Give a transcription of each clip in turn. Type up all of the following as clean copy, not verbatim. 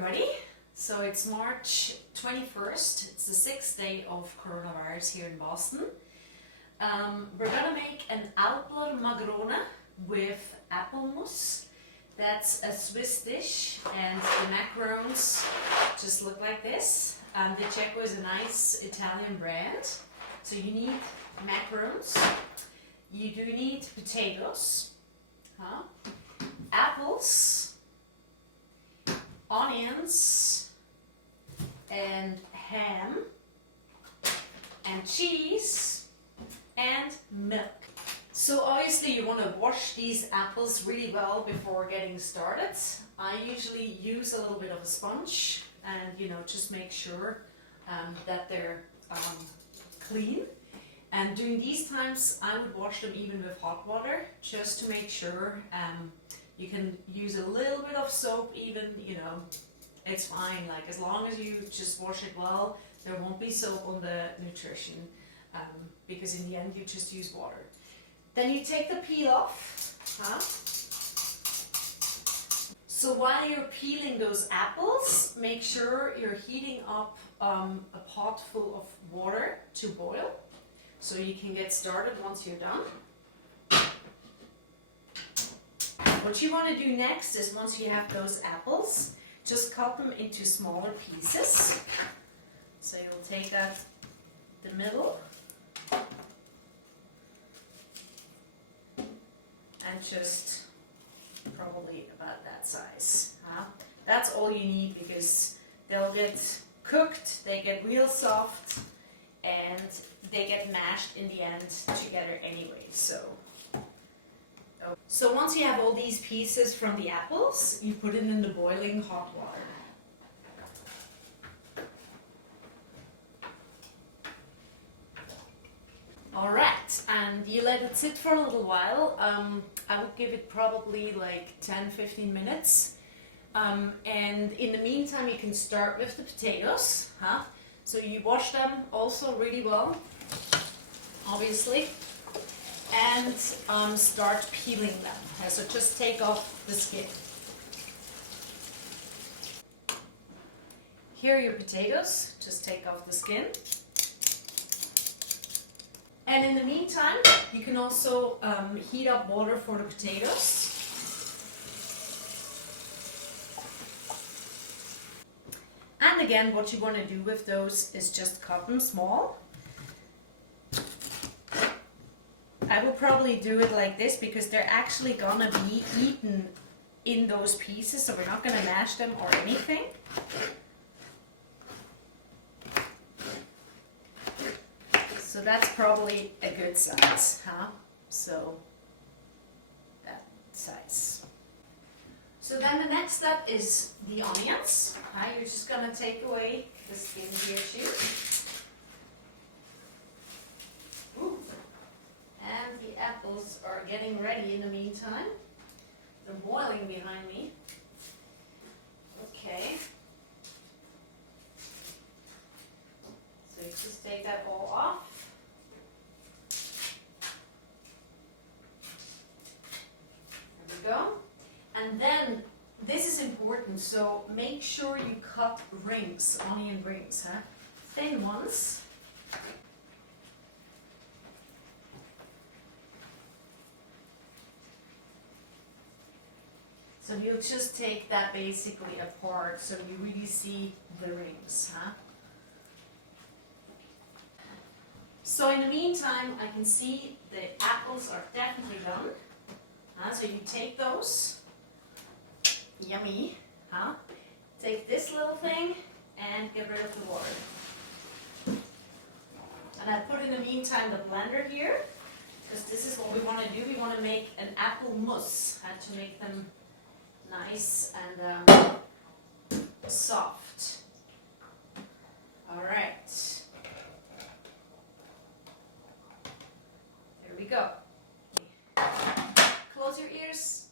everybody. So it's March 21st. It's the 6th day of coronavirus here in Boston. We're gonna make an ÄLPLER-MACAROnen with apple mousse. That's a Swiss dish, and the macarons just look like this. The Cecco is a nice Italian brand. So you need macarons. You do need potatoes, apples, onions, and ham, and cheese, and milk. So obviously you want to wash these apples really well before getting started. I usually use a little bit of a sponge and just make sure that they're clean. And during these times I would wash them even with hot water just to make sure. You can use a little bit of soap even, it's fine. Like as long as you just wash it well, there won't be soap on the nutrition because in the end you just use water. Then you take the peel off. So while you're peeling those apples, make sure you're heating up a pot full of water to boil so you can get started once you're done. What you want to do next is once you have those apples, just cut them into smaller pieces. So you'll take out the middle and just probably about that size. That's all you need because they'll get cooked, they get real soft, and they get mashed in the end together anyway. So once you have all these pieces from the apples, you put it in the boiling hot water. Alright, and you let it sit for a little while. I would give it probably like 10-15 minutes. And in the meantime you can start with the potatoes. So you wash them also really well, obviously. And start peeling them. So just take off the skin. Here are your potatoes. Just take off the skin. And in the meantime, you can also heat up water for the potatoes. And again, what you want to do with those is just cut them small. I will probably do it like this because they're actually gonna be eaten in those pieces, so we're not gonna mash them or anything. So that's probably a good size, So that size. So then the next step is the onions. You're just gonna take away the skin here too. And the apples are getting ready in the meantime. They're boiling behind me. Okay. So you just take that all off. There we go. And then, this is important, so make sure you cut rings, onion rings, thin ones. So you'll just take that basically apart so you really see the rings. So in the meantime, I can see the apples are definitely done. So you take those, yummy. Take this little thing and get rid of the water. And I put in the meantime the blender here, because this is what we want to do. We want to make an apple mousse to make them nice and soft. Alright. There we go. Close your ears.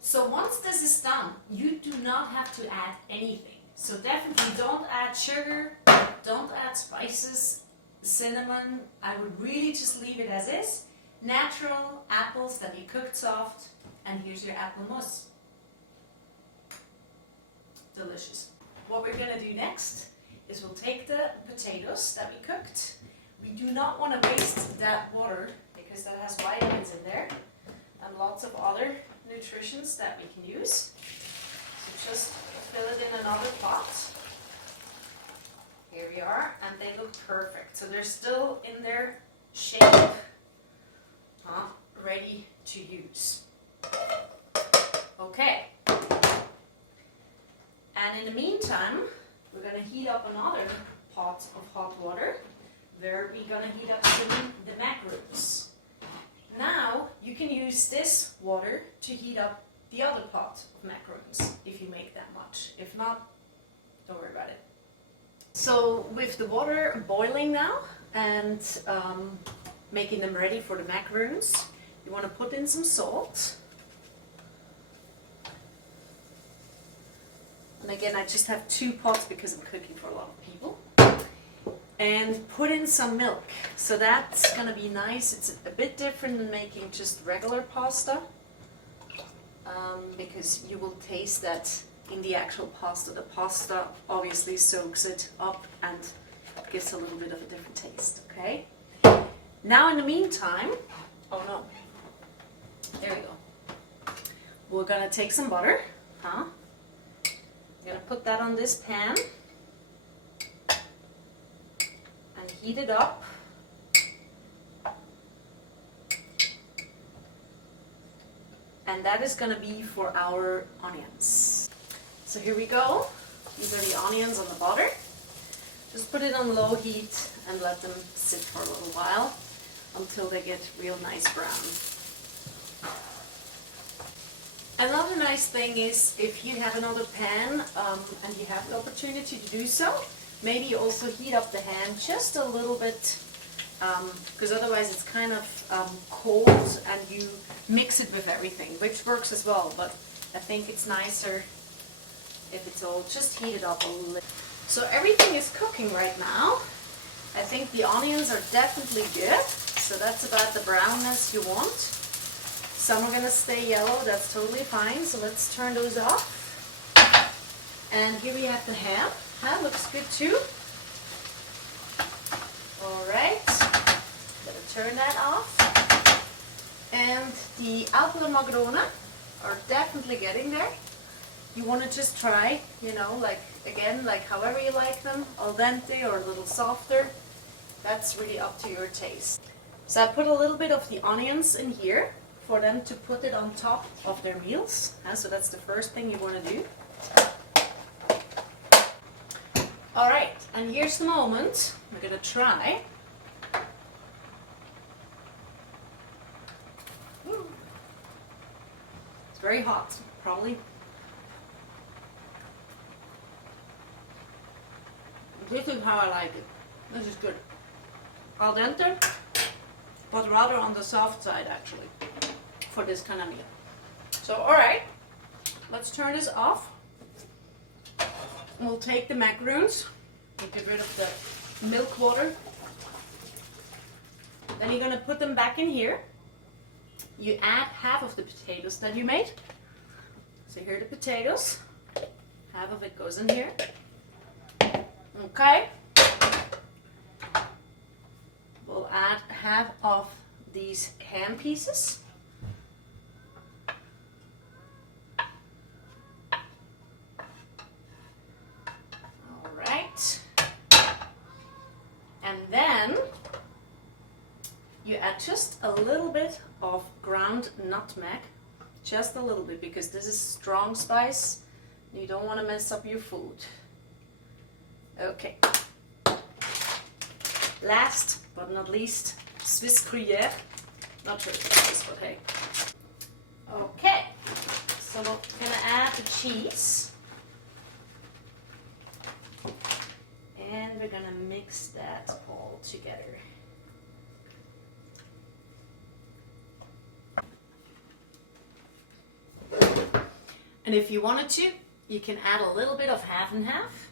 So once this is done, you do not have to add anything. So definitely don't add sugar, don't add spices, cinnamon. I would really just leave it as is. natural apples that you cooked soft, and here's your apple mousse. Delicious. What we're going to do next is we'll take the potatoes that we cooked. We do not want to waste that water because that has vitamins in there and lots of other nutritions that we can use. So just fill it in another pot. Here we are, and they look perfect. So they're still in their shape, ready to use. Okay. And in the meantime, we're going to heat up another pot of hot water where we're going to heat up the macaroons. Now, you can use this water to heat up the other pot of macaroons if you make that much. If not, don't worry about it. So with the water boiling now and making them ready for the macaroons, you want to put in some salt. And again, I just have 2 pots because I'm cooking for a lot of people. And put in some milk. So that's going to be nice. It's a bit different than making just regular pasta. Because you will taste that in the actual pasta. The pasta obviously soaks it up and gives a little bit of a different taste. Okay? Now in the meantime, oh no, there we go. We're going to take some butter. I'm going to put that on this pan and heat it up. And that is going to be for our onions. So here we go. These are the onions on the butter. Just put it on low heat and let them sit for a little while until they get real nice brown. Another nice thing is if you have another pan and you have the opportunity to do so, maybe you also heat up the pan just a little bit, because otherwise it's kind of cold and you mix it with everything, which works as well, but I think it's nicer if it's all just heated up a little. So everything is cooking right now. I think the onions are definitely good, so that's about the brownness you want. Some are going to stay yellow, that's totally fine, so let's turn those off. And here we have the ham. Ham looks good too. Alright, gonna turn that off. And the ÄLPLER-MACAROnen are definitely getting there. You want to just try, you know, like again, like however you like them, al dente or a little softer. That's really up to your taste. So I put a little bit of the onions in here for them to put it on top of their meals. So that's the first thing you want to do. Alright, and here's the moment. We're going to try. It's very hot, probably. This is how I like it. This is good. Al dente, but rather on the soft side actually, for this kind of meal. So alright, let's turn this off. We'll take the macaroons, we'll get rid of the milk water. Then you're going to put them back in here. You add half of the potatoes that you made. So here are the potatoes. Half of it goes in here. Okay. We'll add half of these ham pieces. Alright. And then you add just a little bit of ground nutmeg. Just a little bit, because this is strong spice. You don't want to mess up your food. Okay. Last but not least, Swiss Gruyere. Not sure if it's Swiss, but hey. Okay. So we're gonna add the cheese. And we're gonna mix that all together. And if you wanted to, you can add a little bit of half and half,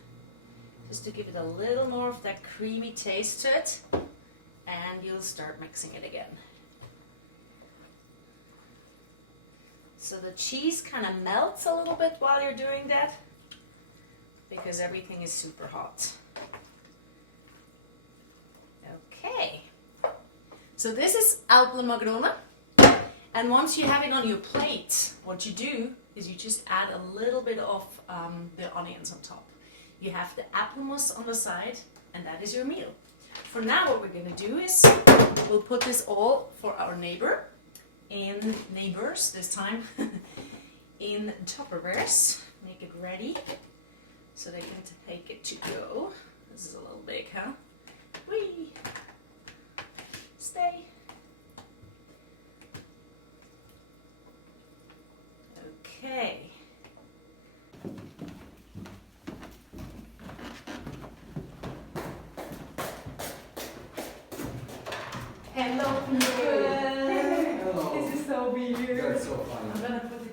just to give it a little more of that creamy taste to it, and you'll start mixing it again. So the cheese kind of melts a little bit while you're doing that because everything is super hot. Okay. So this is ÄLPLER-MACAROnen. And once you have it on your plate, what you do is you just add a little bit of the onions on top. You have the apple mousse on the side, and that is your meal. For now, what we're going to do is we'll put this all for our neighbors this time, in Tupperwares. Make it ready so they can take it to go. This is a little big, huh? Whee! Stay. Okay. Hello, people. Hello. This is so weird. That's so funny. I'm gonna put